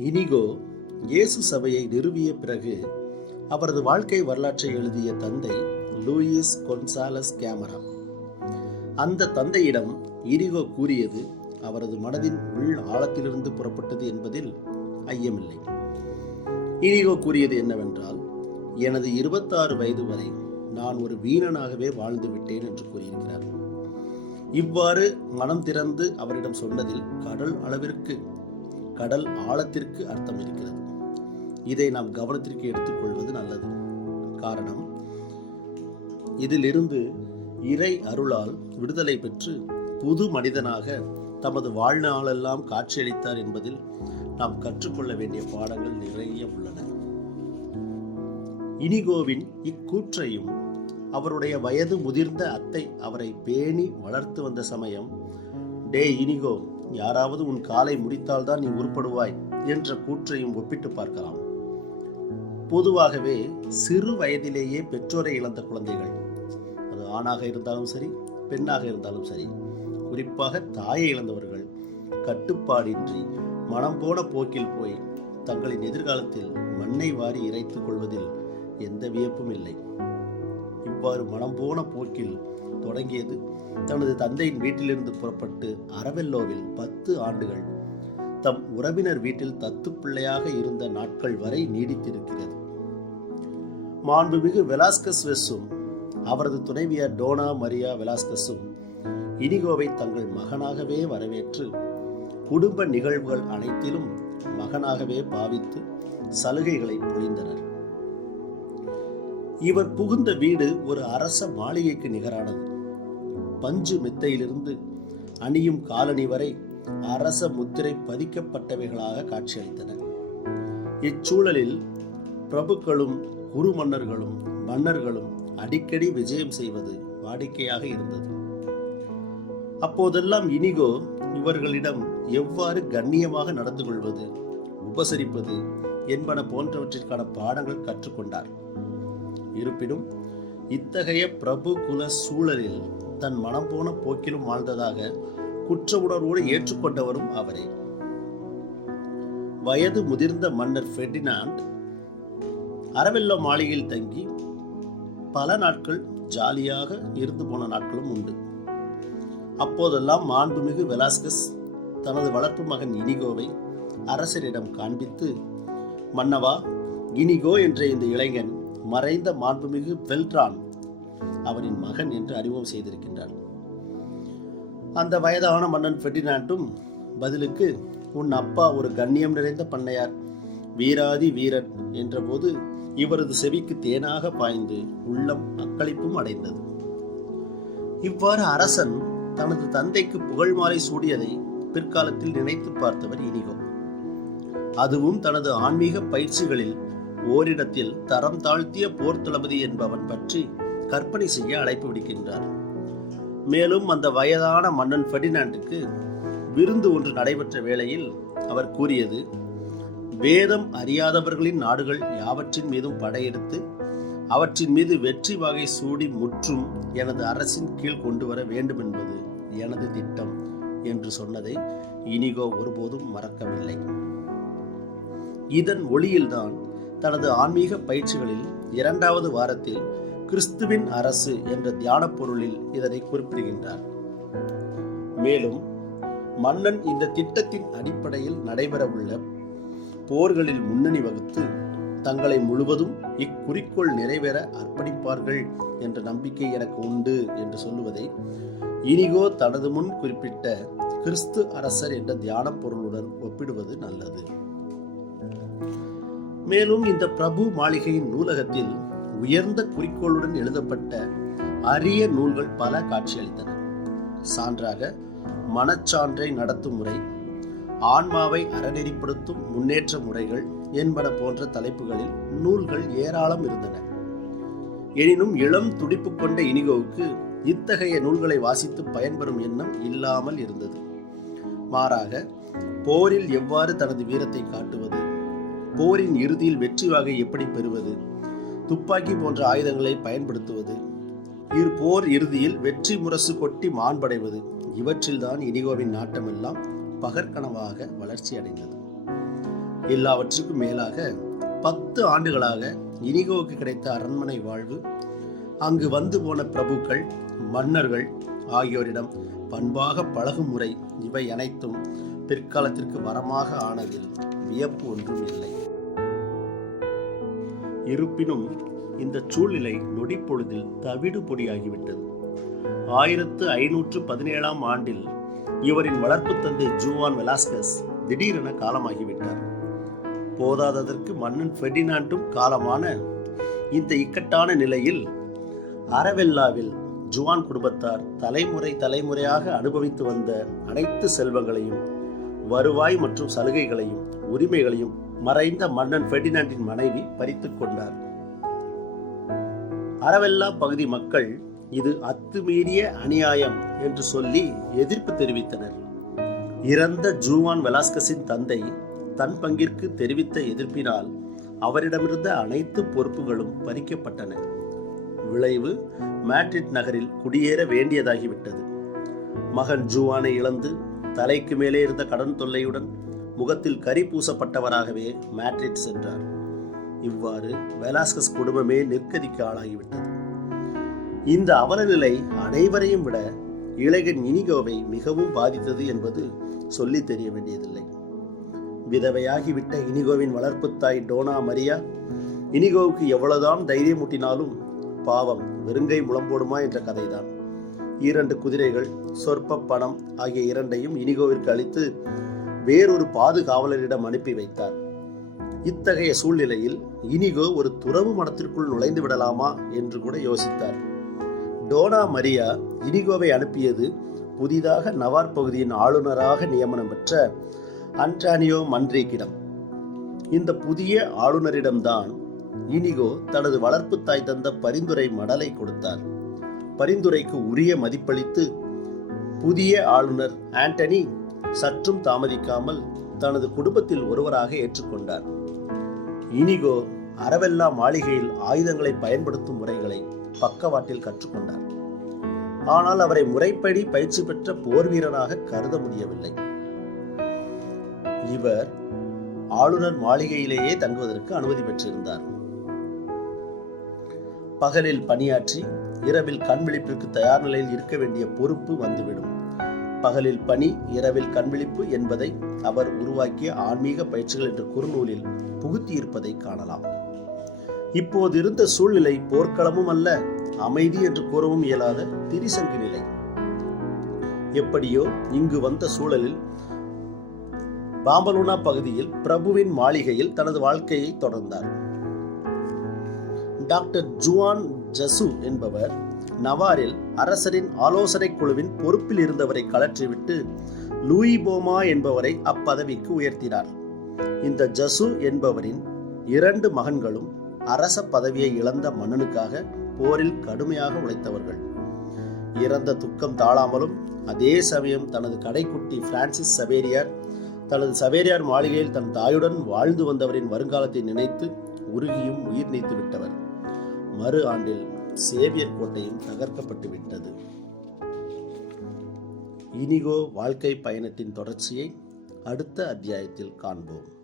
இனிகோ இயேசு சபையை நிறுவிய பிறகு அவரது வாழ்க்கை வரலாற்றை எழுதிய தந்தை லூயிஸ் கொன்சாலஸ் கேமரா அந்த தந்தையிடம் இனிகோ கூறியது அவரது மனதின் உள் ஆழத்திலிருந்து புறப்பட்டது என்பதில் ஐயமில்லை. இனிகோ கூறியது என்னவென்றால் எனது இருபத்தாறு வயது வரை நான் ஒரு வீணனாகவே வாழ்ந்து விட்டேன் என்று கூறியிருக்கிறார். இவ்வாறு மனம் திறந்து அவரிடம் சொன்னதில் கடல் அளவிற்கு கடல் ஆழத்திற்கு அர்த்தம் இருக்கிறது இதை நாம் கவனத்திற்கு எடுத்துக்கொள்வது நல்லது. காரணம் இதிலிருந்து இறை அருளால் விடுதலை பெற்று புது மனிதனாக தமது வாழ்நாளெல்லாம் காட்சியளித்தார் என்பதில் நாம் கற்றுக்கொள்ள வேண்டிய பாடங்கள் நிறைய உள்ளன. இனிகோவின் இக்கூற்றையும் அவருடைய வயது முதிர்ந்த அத்தை அவரை பேணி வளர்த்து வந்த சமயம் டே இனிகோ யாராவது உன் காலை முடித்தால்தான் நீ உருப்படுவாய் என்ற கூற்றையும் ஒப்பிட்டு பார்க்கலாம். பொதுவாகவே சிறு வயதிலேயே பெற்றோரை இழந்த குழந்தைகள். அது ஆணாக இருந்தாலும் சரி பெண்ணாக இருந்தாலும் சரி குறிப்பாக தாயை இழந்தவர்கள் கட்டுப்பாடின்றி மனம் போன போக்கில் போய் தங்களின் எதிர்காலத்தில் மண்ணை வாரி இறைத்துக் கொள்வதில் எந்த வியப்பும் இல்லை. இவ்வாறு மனம் போன போக்கில் தொடங்கியது. தனது தந்தையின் வீட்டிலிருந்து புறப்பட்டு அரவெல்லோவில் பத்து ஆண்டுகள் தம் உறவினர் வீட்டில் தத்து பிள்ளையாக இருந்த நாட்கள் வரை நீடித்திருக்கிறது. மாண்புமிகு வெலாஸ்கஸ் வெஸ்ஸும் அவரது துணைவியார் டோனா மரியா வெலாஸ்கஸும் இனிகோவை தங்கள் மகனாகவே வரவேற்று குடும்ப நிகழ்வுகள் அனைத்திலும் மகனாகவே பாவித்து சலுகைகளை பொழிந்தனர். இவர் புகுந்த வீடு ஒரு அரச மாளிகைக்கு நிகரானது. பஞ்சு மெத்தையிலிருந்து அணியும் காலணி வரை அரச முத்திரை பதிக்கப்பட்டவைகளாக காட்சியளித்தன. இச்சூழலில் பிரபுக்களும் குரு மன்னர்களும் மன்னர்களும் அடிக்கடி விஜயம் செய்வது வாடிக்கையாக இருந்தது. அப்போதெல்லாம் இனிகோ இவர்களிடம் எவ்வாறு கண்ணியமாக நடந்து கொள்வது உபசரிப்பது என்பன போன்றவற்றிற்கான பாடங்கள் கற்றுக்கொண்டார். இருப்பினும் இத்தகைய பிரபு குல சூழலில் தன் மனம் போன போக்கிலும் வாழ்ந்ததாக குற்ற உணர்வோடு ஏற்றுக்கொண்டவரும் அவரே. வயது முதிர்ந்த மன்னர் ஃபெர்டினாண்ட் அரவெல்லோ மாளிகையில் தங்கி பல நாட்கள் ஜாலியாக இருந்து போன நாட்களும் உண்டு. அப்போதெல்லாம் மாண்புமிகு வெலாஸ்கஸ் தனது வளர்ப்பு மகன் இனிகோவை அரசரிடம் காண்பித்து மன்னவா இனிகோ என்ற இந்த இளைஞன் மறைந்த மாண்புமிகு வெல்ட்ரான் அவரின் மகன் என்று அறிமுகம் செய்திருக்கின்றார். அந்த வயதான மன்னன் ஃபெர்டினாண்டும் பதிலுக்கு உன் அப்பா ஒரு கண்ணியம் நிறைந்த பண்ணையார் வீராதி வீரன் என்றபோது இவரது செவிக்கு தேனாக பாய்ந்து உள்ளம் அக்களிப்பும் அடைந்தது. இவ்வாறு அரசன் தனது தந்தைக்கு புகழ் மாலை சூடியதை பிற்காலத்தில் நினைத்து பார்த்தவர் இனிகோ அதுவும் தனது ஆன்மீக பயிற்சிகளில் ஓரிடத்தில் தரம் தாழ்த்திய போர் தளபதி என்பவன் பற்றி கற்பனை செய்ய அழைப்பு விடுக்கின்றார். மேலும் அந்த வயதான மன்னன் ஃபெர்டினாண்டுக்கு விருந்து ஒன்று நடைபெற்ற வேளையில் அவர் கூறியது வேதம் அறியாதவர்களின் நாடுகள் யாவற்றின் மீதும் படையெடுத்து அவற்றின் மீது வெற்றி வகை சூடி முற்றும் எனது அரசின் கீழ் கொண்டு வர வேண்டும் என்பது எனது திட்டம் என்று சொன்னதை இனிகோ ஒருபோதும் மறக்கவில்லை. இதன் ஒளியில்தான் தனது ஆன்மீக பயிற்சிகளில் இரண்டாவது வாரத்தில் கிறிஸ்துவின் அரசு என்ற தியான பொருளில் இதனை குறிப்பிடுகின்றார். மேலும் மன்னன் இந்த திட்டத்தின் அடிப்படையில் நடைபெறவுள்ள போர்களில் முன்னணி வகுத்து தங்களை முழுவதும் இக்குறிக்கோள் நிறைவேற அர்ப்பணிப்பார்கள் என்ற நம்பிக்கை எனக்கு உண்டு என்று சொல்லுவதை இனிகோ தனது முன் குறிப்பிட்ட கிறிஸ்து அரசர் என்ற தியான பொருளுடன் ஒப்பிடுவது நல்லது. மேலும் இந்த பிரபு மாளிகையின் நூலகத்தில் உயர்ந்த குறிக்கோளுடன் எழுதப்பட்ட அரிய நூல்கள் பல காட்சியளித்தன சான்றாக மனச்சான்றை நடத்தும் முறை ஆன்மாவை அறநெறிப்படுத்தும் முன்னேற்ற முறைகள் என்பன போன்ற தலைப்புகளில் நூல்கள் ஏராளம் இருந்தன. எனினும் இளம் துடிப்பு கொண்ட இனிகோவுக்கு இத்தகைய நூல்களை வாசித்து பயன்பெறும் எண்ணம் இல்லாமல் இருந்தது. மாறாக போரில் எவ்வாறு தனது வீரத்தை காட்டுவது போரின் இறுதியில் வெற்றி வகை எப்படி பெறுவது? துப்பாக்கி போன்ற ஆயுதங்களை பயன்படுத்துவது. இரு போர் இறுதியில் வெற்றி முரசு கொட்டி மாண்படைவது. இவற்றில்தான் இனிகோவின் நாட்டமெல்லாம் பகற்கனவாக வளர்ச்சி அடைந்தது. எல்லாவற்றுக்கும் மேலாக பத்து ஆண்டுகளாக இனிகோவுக்கு கிடைத்த அரண்மனை வாழ்வு அங்கு வந்து போன பிரபுக்கள் மன்னர்கள் ஆகியோரிடம் பண்பாக பழகும் முறை இவை அனைத்தும் பிற்காலத்திற்கு வரமாக ஆனதில் வியப்பு ஒன்றும் இல்லை. இருப்பினும் இந்த சூழ்நிலை நொடிப்பொழுதில் தவிடு பொடியாகிவிட்டது. ஆயிரத்து ஐநூற்று பதினேழாம் ஆண்டில் இவரின் வளர்ப்பு தந்தை ஜூவான் வெலாஸ்கஸ் திடீரென காலமாகிவிட்டார். போதாததற்கு மன்னன் ஃபெர்டினாண்டும் காலமான இந்த இக்கட்டான நிலையில் அரவெல்லாவில் ஜுவான் குடும்பத்தார் தலைமுறை தலைமுறையாக அனுபவித்து வந்த அனைத்து செல்வங்களையும் வருவாய் மற்றும் சலுகைகளையும் உரிமைகளையும் மறைந்த மன்னன் ஃபெர்டினாண்டின் மனைவி பறித்துக் கொண்டார். அரவெல்லா பகுதி மக்கள் இது அத்துமீறிய அநியாயம் என்று சொல்லி எதிர்ப்பு தெரிவித்தனர். இறந்த ஜூவான் வெலாஸ்கஸின் தந்தை தன் பங்கிற்கு தெரிவித்த எதிர்ப்பினால் அவரிடமிருந்த அனைத்து பொறுப்புகளும் பறிக்கப்பட்டன. விளைவு மேட்ரிட் நகரில் குடியேற வேண்டியதாகிவிட்டது. மகன் ஜூவானை இழந்து தலைக்கு மேலே இருந்த கடன் தொல்லையுடன் முகத்தில் கரி பூசப்பட்டவராகவே மேட்ரிட் சென்றார். இவ்வாறு வெலாஸ்கஸ் குடும்பமே நெருக்கடிக்கு ஆளாகிவிட்டது. இந்த அவலநிலை அனைவரையும் விட இளைஞன் இனிகோவை மிகவும் பாதித்தது என்பது சொல்லி தெரிய வேண்டியதில்லை. விதவையாகிவிட்ட இனிகோவின் வளர்ப்பு தாய் டோனா மரியா இனிகோவுக்கு எவ்வளவுதான் தைரியம் ஊட்டினாலும் பாவம் வெறுங்கை முளம்போடுமா என்ற கதைதான். இரண்டு குதிரைகள் சொற்ப பணம் ஆகிய இரண்டையும் இனிகோவிற்கு அளித்து வேறொரு பாதுகாவலரிடம் அனுப்பி வைத்தார். இத்தகைய சூழ்நிலையில் இனிகோ ஒரு துறவு மடத்திற்குள் நுழைந்து விடலாமா என்று கூட யோசித்தார். டோனா மரியா இனிகோவை அனுப்பியது புதிதாக நவார் பகுதியின் ஆளுநராக நியமனம் பெற்ற அன்டானியோ மன்ரேக்கிடம். இந்த புதிய ஆளுநரிடம்தான் இனிகோ தனது வளர்ப்பு தாய் தந்த பரிந்துரை மடலை கொடுத்தார். பரிந்துரைக்கு உரிய மதிப்பளித்து புதிய ஆளுநர் ஆண்டனி சற்றும் தாமதிக்காமல் தனது குடும்பத்தில் ஒருவராக ஏற்றுக்கொண்டார். இனிகோ அரவெல்லா மாளிகையில் ஆயுதங்களை பயன்படுத்தும் முறைகளை பக்கவாட்டில் கற்றுக்கொண்டார். ஆனால் அவரை முறைப்படி பயிற்சி பெற்ற போர் வீரராக கருத முடியவில்லை. இவர் ஆளுநர் மாளிகையிலேயே தங்குவதற்கு அனுமதி பெற்றிருந்தார். பகலில் பணியாற்றி இரவில் கண் விழிப்பிற்கு தயார் நிலையில் இருக்க வேண்டிய பொறுப்பு வந்துவிடும். பகலில் பணி இரவில் கண்விழிப்பு என்பதை அவர் உருவாக்கிய ஆன்மீக பயிற்சிகள் என்ற குறுநூலில் புகுத்தியிருப்பதை காணலாம். இப்போது இருந்த சூழ்நிலை போர்க்களமும் அல்ல அமைதி என்று கூறவும் இயலாத திரிசங்கு நிலை. எப்படியோ இங்கு வந்த சூழலில் பாம்பலூனா பகுதியில் பிரபுவின் மாளிகையில் தனது வாழ்க்கையை தொடர்ந்தார். டாக்டர் ஜுவான் ஜசு என்பவர் நவாரில் அரசரின் ஆலோசனை குழுவின் பொறுப்பில் இருந்தவரை கலற்றிவிட்டு லூயி போமா என்பவரை அப்பதவிக்கு உயர்த்தினார். இந்த ஜசு என்பவரின் இரண்டு மகன்களும் அரச பதவியை இழந்த மன்னனுக்காக போரில் கடுமையாக உழைத்தவர்கள். இறந்த துக்கம் தாழாமலும் அதே சமயம் தனது கடைக்குட்டி பிரான்சிஸ் சவேரியார் தனது சவேரியார் மாளிகையில் தன் தாயுடன் வாழ்ந்து வந்தவரின் வருங்காலத்தை நினைத்து உருகியும் உயிர் நீத்து விட்டவர் மறு ஆண்டில் சேவியர் கோட்டையும் தகர்க்கப்பட்டு விட்டது. இனிகோ வாழ்க்கை பயணத்தின் தொடர்ச்சியை அடுத்த அத்தியாயத்தில் காண்போம்.